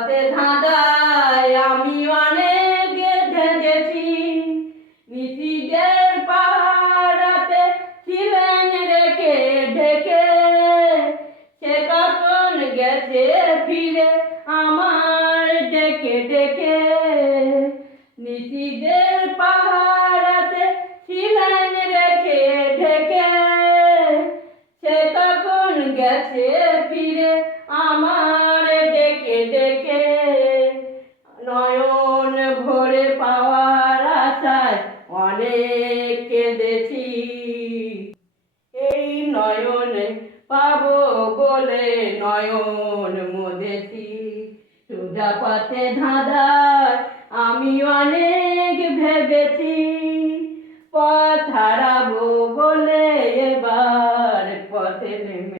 পথে ধাঁধায় আমি অনেক ভেঙেছি। নিশীথের পাহারাতে ছিলেন রেখে ঢেকে, সে কখন গেছে ফিরে আমার ডেকে ডেকে। নিশীথের পাহারাতে ছিলেন রেখে ঢেকে, সে কখন গেছে ফিরে আমার ডেকে ডেকে। নয়ন ভরে পাওয়ার আশায় অনেক কেঁদেছি, এই নয়নে পাবো বলে নয়ন মুদেছি। সোজা পথে ধাঁধায় আমি অনেক ভেবেছি, পথ হারাবো বলে এবার পথে নেমে